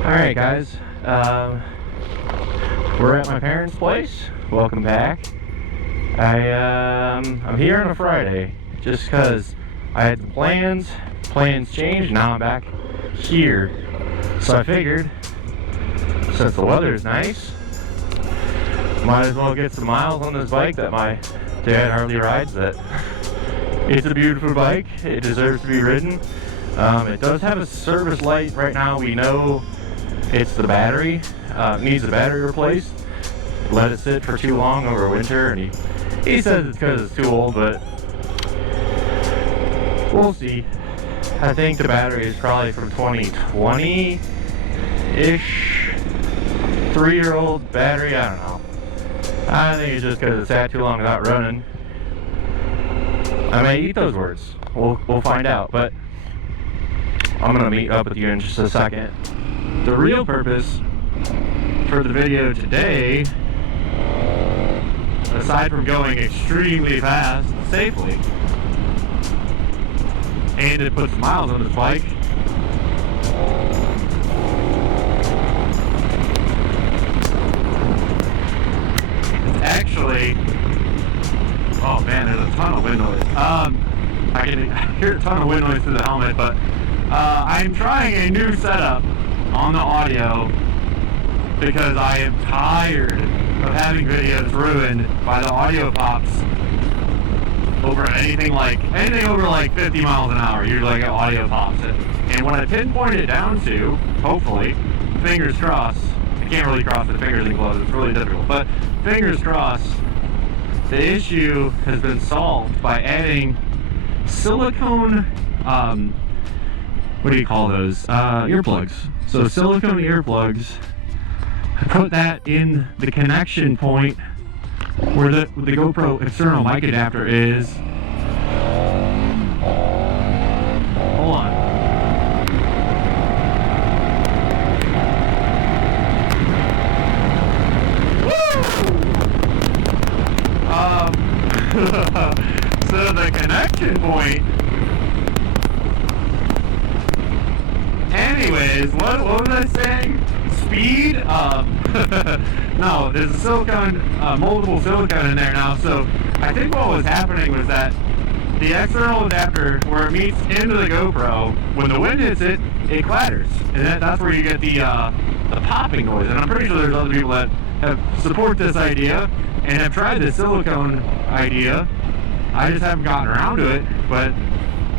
Alright guys, we're at my parents' place. Welcome back. I'm here on a Friday just because I had some plans changed, now I'm back here. So I figured, since the weather is nice, might as well get some miles on this bike that my dad hardly rides. That it's a beautiful bike, it deserves to be ridden. It does have a service light right now. We know it's the battery, needs the battery replaced. Let it sit for too long over winter, and he says it's because it's too old, but we'll see. I think the battery is probably from 2020-ish, 3-year-old battery, I don't know. I think it's just because it sat too long without running. I may eat those words. We'll find out, but I'm gonna meet up with you in just a second. The real purpose for the video today, aside from going extremely fast safely and to put some miles on this bike, it's actually, oh man, there's a ton of wind noise. I can hear a ton of wind noise through the helmet, but I'm trying a new setup on the audio because I am tired of having videos ruined by the audio pops over anything over like 50 miles an hour. Usually I get audio pops, and when I pinpoint it down to, hopefully, fingers crossed, I can't really cross the fingers and gloves, it's really difficult, but fingers crossed, the issue has been solved by adding silicone, what do you call those? Earplugs. So silicone earplugs. I put that in the connection point where the GoPro external mic adapter is. Hold on. Woo! So the connection point. Anyways, what was I saying? Speed? No, there's a silicone, multiple silicone in there now, so I think what was happening was that the external adapter, where it meets into the GoPro, when the wind hits it, it clatters, and that's where you get the popping noise. And I'm pretty sure there's other people that have support this idea and have tried the silicone idea. I just haven't gotten around to it, but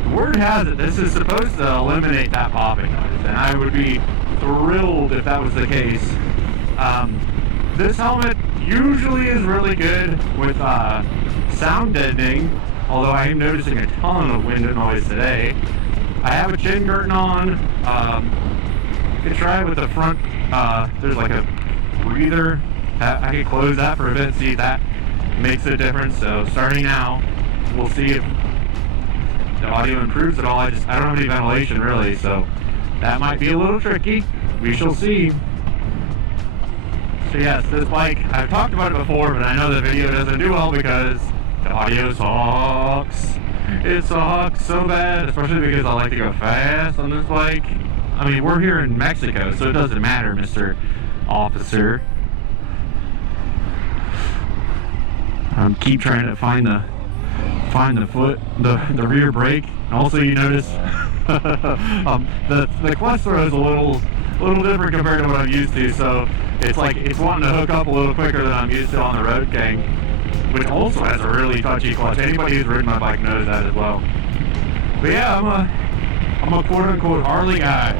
the word has it this is supposed to eliminate that popping noise, and I would be thrilled if that was the case. This helmet usually is really good with sound deadening, although I am noticing a ton of wind noise today. I have a chin curtain on. You can try it with the front. There's like a breather. I can close that for a bit, see if that makes a difference. So starting now, we'll see if the audio improves at all. I don't have any ventilation really, so that might be a little tricky. We shall see. So yes, this bike, I've talked about it before, but I know the video doesn't do well because the audio sucks. It sucks so bad, especially because I like to go fast on this bike. I mean, we're here in Mexico, so it doesn't matter, Mr. Officer. Keep trying to find the foot, the rear brake. Also, you notice the clutch throw is a little different compared to what I'm used to. So it's like it's wanting to hook up a little quicker than I'm used to on the road gang, which also has a really touchy clutch. Anybody who's ridden my bike knows that as well. But yeah, I'm a quote unquote Harley guy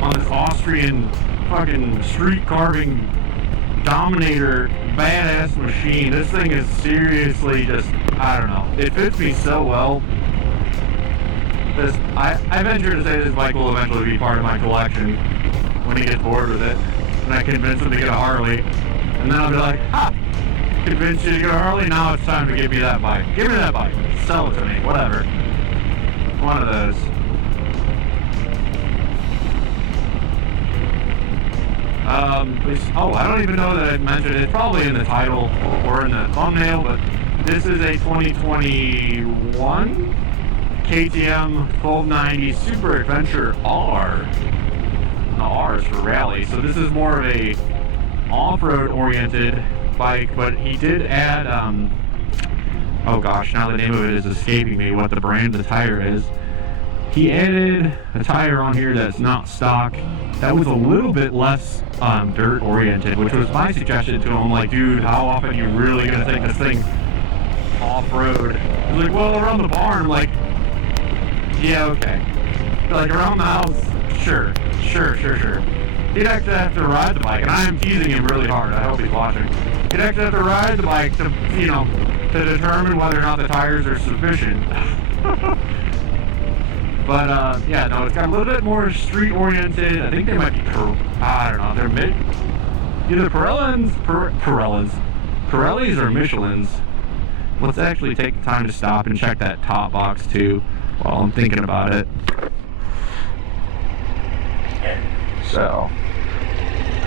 on this Austrian fucking street carving Dominator badass machine. This thing is seriously just, I don't know, it fits me so well. I venture to say this bike will eventually be part of my collection when he gets bored with it, and I convince him to get a Harley, and then I'll be like, ha! Convinced you to get a Harley, now it's time to give me that bike. Give me that bike. Sell it to me, whatever. One of those. I don't even know that I mentioned it. It's probably in the title or in the thumbnail, but this is a 2021 KTM 1290 Super Adventure R. The R tires for rally. So this is more of a off-road oriented bike, but he did add, oh gosh, now the name of it is escaping me, what the brand of the tire is. He added a tire on here that's not stock, that was a little bit less dirt oriented, which was my suggestion to him, like, dude, how often are you really gonna take this thing off-road? He's like, well, around the barn. I'm like, yeah, okay. Like, around the house, sure. He'd actually have to ride the bike, and I am teasing him really hard, I hope he's watching. He'd actually have to ride the bike to, you know, to determine whether or not the tires are sufficient. But, yeah, no, it's got a little bit more street-oriented. I think they might be, I don't know, they're either Pirellis or Michelin's. Let's actually take the time to stop and check that top box, too, while I'm thinking about it. So,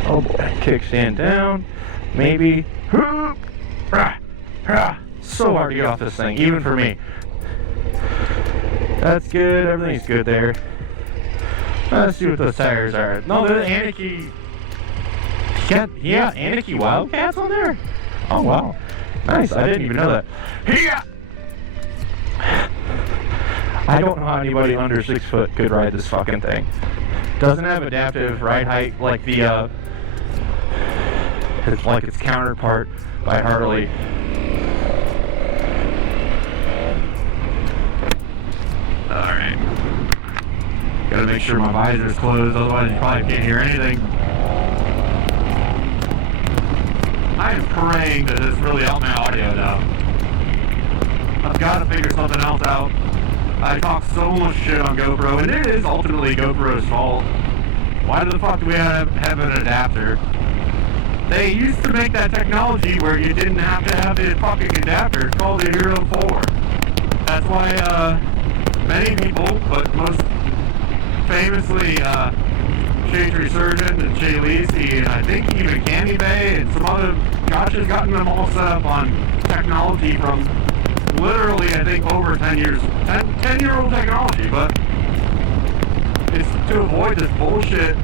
oh boy, kickstand down, maybe. So hard to get off this thing, even for me. That's good, everything's good there. Let's see what those tires are. No, they're the Anarchy. Yeah, Anarchy Wildcats on there? Oh wow, nice, I didn't even know that. Yeah. I don't know how anybody under 6 foot could ride this fucking thing. Doesn't have adaptive ride height like the it's like its counterpart by Harley. Alright. Gotta make sure my visor's closed, otherwise you probably can't hear anything. I am praying that this really helped my audio though. I've gotta figure something else out. I talk so much shit on GoPro, and it is ultimately GoPro's fault. Why the fuck do we have an adapter? They used to make that technology where you didn't have to have the fucking adapter. It's called the Hero 4. That's why many people, but most famously Shay Resurgent and Shay Lacey, and I think even Candy Bay and some other, Josh has gotten them all set up on technology from literally, I think, over 10 years, 10-year-old technology, but it's to avoid this bullshit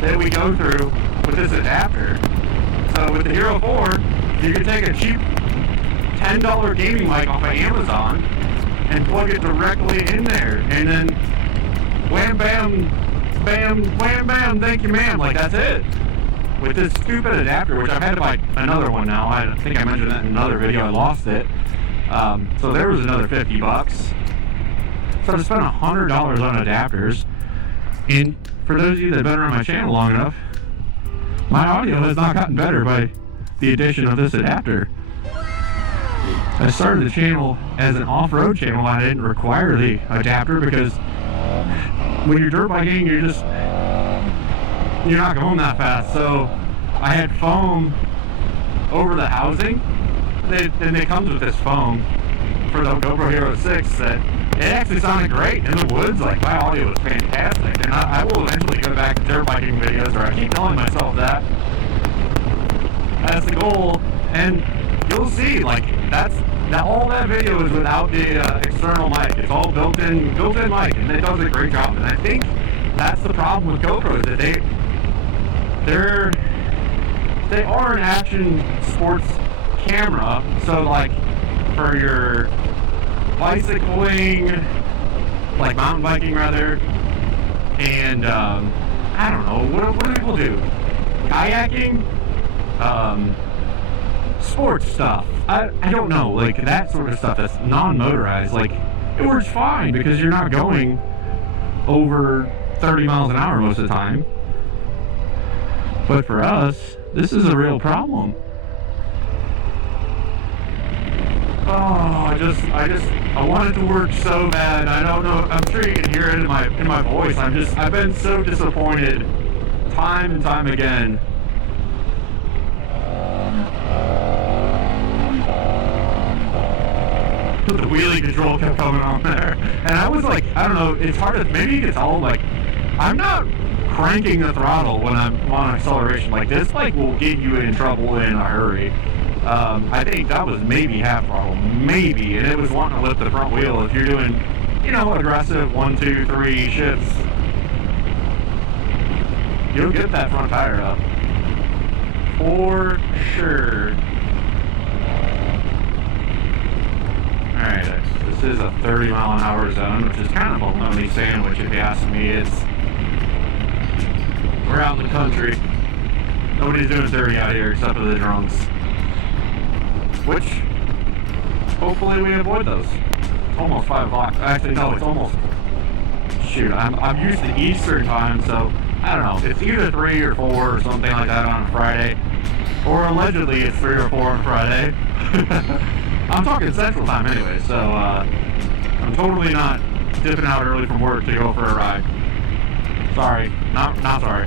that we go through with this adapter. So with the Hero 4, you can take a cheap $10 gaming mic off of Amazon and plug it directly in there, and then wham bam, bam, wham bam, thank you ma'am, like that's it. With this stupid adapter, which I've had to buy another one now, I think I mentioned that in another video, I lost it. So there was another 50 bucks. So I spent $100 on adapters. And for those of you that have been around my channel long enough, my audio has not gotten better by the addition of this adapter. I started the channel as an off-road channel, and I didn't require the adapter because when you're dirt biking, you're not going that fast. So I had foam over the housing. And it comes with this foam for the GoPro Hero 6 that it actually sounded great in the woods. Like, my audio was fantastic, and I will eventually go back to dirt biking videos, or I keep telling myself that. That's the goal, and you'll see, like, all that video is without the external mic. It's all built-in mic, and it does a great job. And I think that's the problem with GoPro, is that they are an action sports camera, so like for your bicycling, like mountain biking rather, and I don't know, what do people do? Kayaking, sports stuff. I don't know, like that sort of stuff that's non-motorized, like it works fine because you're not going over 30 miles an hour most of the time. But for us, this is a real problem. Oh, I want it to work so bad. I don't know. I'm sure you can hear it in my voice. I've been so disappointed, time and time again. The wheelie control kept coming on there, and I was like, I don't know. It's hard to, maybe you can tell, like, I'm not cranking the throttle when I'm on acceleration. Like, this bike will get you in trouble in a hurry. I think that was maybe half throttle, maybe, and it was wanting to lift the front wheel if you're doing, you know, aggressive 1, 2, 3 shifts. you'll get that front tire up. For sure. Alright, this is a 30-mile-an-hour zone, which is kind of a lonely sandwich if you ask me. We're out in the country. Nobody's doing 30 out here except for the drunks. Which, hopefully we avoid those. It's almost 5 o'clock. Actually, no, it's almost... Shoot, I'm used to Eastern time, so I don't know. It's either 3 or 4 or something like that on a Friday. Or allegedly it's 3 or 4 on Friday. I'm talking Central time anyway, so I'm totally not dipping out early from work to go for a ride. Sorry. Not sorry.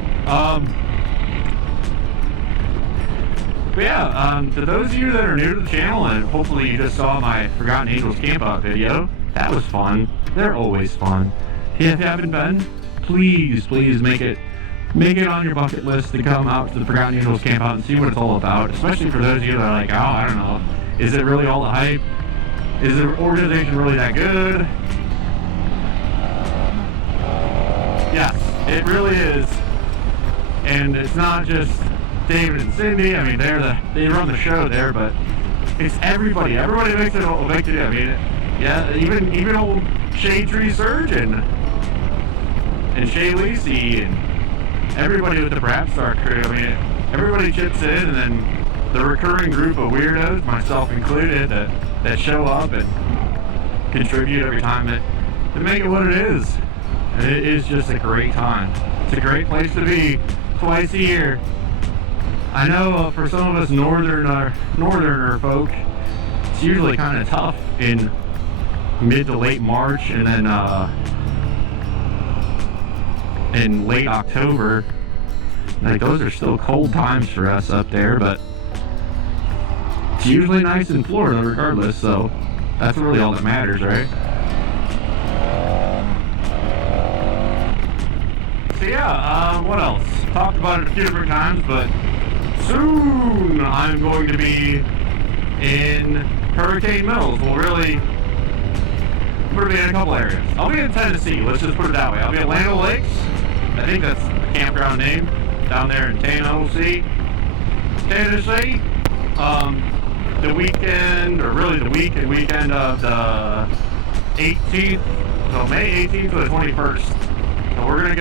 But yeah, to those of you that are new to the channel, and hopefully you just saw my Forgotten Angels camp out video, that was fun. They're always fun. If you haven't been, please make it on your bucket list to come out to the Forgotten Angels camp out and see what it's all about. Especially for those of you that are like, oh, I don't know, is it really all the hype? Is the organization really that good? Yes, it really is. And it's not just David and Cindy. I mean, they run the show there, but it's everybody. Everybody makes it a big deal. I mean, yeah, even old Shade Tree Surgeon and Shay Lacey and everybody with the Brap Star crew. I mean, everybody chips in, and then the recurring group of weirdos, myself included, that show up and contribute every time to make it what it is. And it is just a great time. It's a great place to be twice a year. I know for some of us northerner folk, it's usually kind of tough in mid to late March, and then in late October. Like, those are still cold times for us up there, but it's usually nice in Florida regardless, so that's really all that matters, right? So yeah, what else? Talked about it a few different times, but soon I'm going to be in Hurricane Mills. Well, really, I'm going to be in a couple areas. I'll be in Tennessee, let's just put it that way. I'll be at Land O'Lakes. I think that's the campground name, down there in Tennessee. The weekend, or really the weekend of the 18th, so May 18th to the 21st. So we're gonna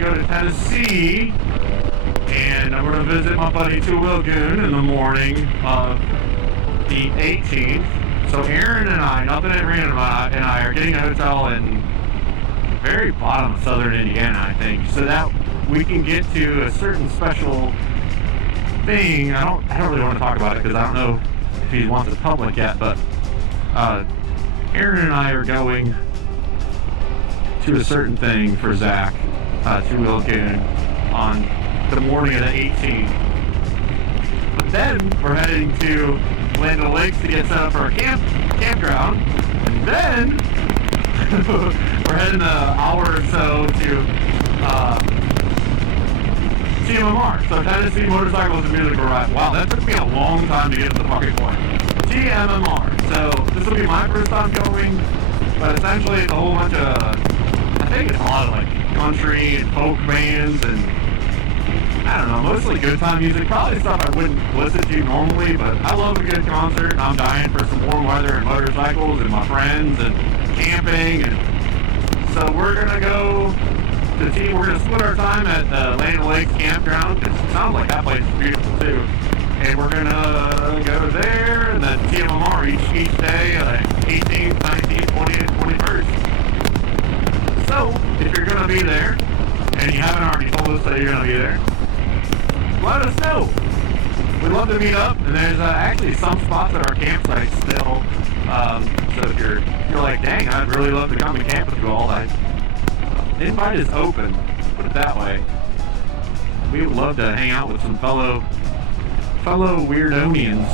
go to Tennessee, and I'm gonna visit my buddy Two Wheel Goon in the morning of the 18th. So Aaron and I, nothing at random, and I are getting a hotel in the very bottom of southern Indiana, I think, so that we can get to a certain special thing. I don't really want to talk about it because I don't know if he wants it public yet, but Aaron and I are going to a certain thing for Zach, Two Wheel Goon, on the morning of the 18th. But then we're heading to Land O'Lakes to get set up for our campground, and then we're heading an hour or so to TMMR, so Tennessee Motorcycles and Musical Ride. Wow, that took me a long time to get to the fucking point. TMMR. So this will be my first time going, but essentially it's a whole bunch of, I think it's a lot of like country and folk bands and I don't know, mostly good time music. Probably stuff I wouldn't listen to normally, but I love a good concert, and I'm dying for some warm weather and motorcycles and my friends and camping. And so we're gonna go. We're going to split our time at the Land O'Lakes campground. It sounds like that place is beautiful too. And we're going to go there and then TMMR each day, 18th, 19th, 20th, 21st. So, if you're going to be there, and you haven't already told us that you're going to be there, let us know. We'd love to meet up, and there's actually some spots at our campsite still. So if you're like, dang, I'd really love to come and camp with you all. The invite is open, put it that way. We would love to hang out with some fellow Weirdonians.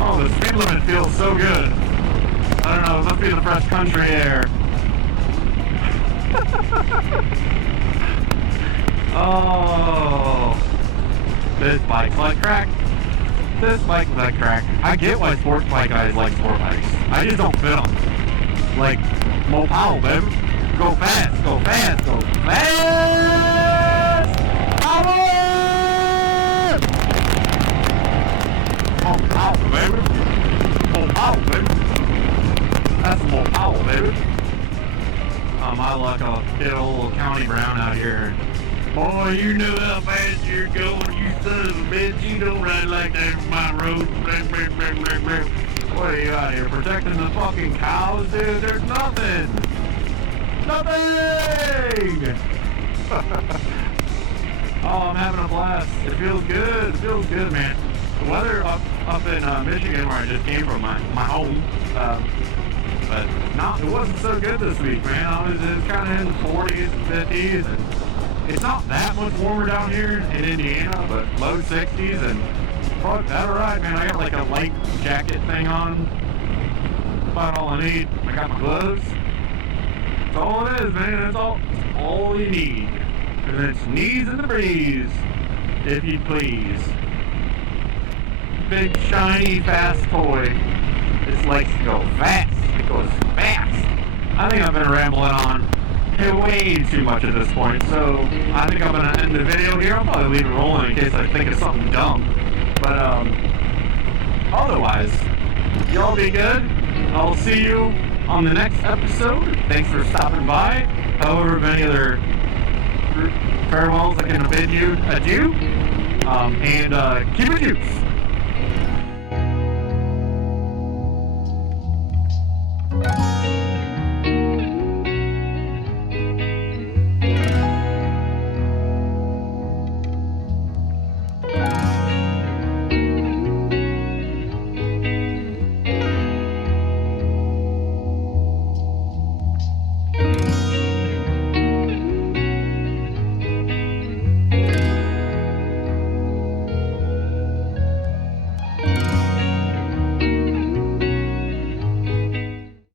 Oh, the speed limit feels so good. I don't know, it must be the fresh country air. Oh, This bike's like crack. This bike is like crack. I get why sports bike guys like sport bikes. I just don't fit them. Like, more power, baby. Go fast, go fast, go fast! Power! More power, baby. More power, baby. That's more power, baby. My luck, I'll get a little county brown out here. Boy, you know how fast you're going, you son of a bitch. You don't ride like that on my road. What are you out here, protecting the fucking cows, dude? There's nothing! Nothing! Oh, I'm having a blast. It feels good. It feels good, man. The weather up in Michigan, where I just came from, my home, but it wasn't so good this week, man. It was kind of in the 40s and 50s, and it's not that much warmer down here in Indiana, but low 60s, and fuck, that's alright, man. I got like a light jacket thing on. About all I need. I got my gloves. That's all it is, man. That's all you need. And it's knees in the breeze, if you please. Big, shiny, fast toy. Its legs go fast. It goes fast. I think I've been rambling on way too much at this point, so I think I'm going to end the video here. I'll probably leave it rolling in case I think of something dumb. But, otherwise, y'all be good. I'll see you on the next episode. Thanks for stopping by. However, many other farewells I can bid you adieu. And keep it juice.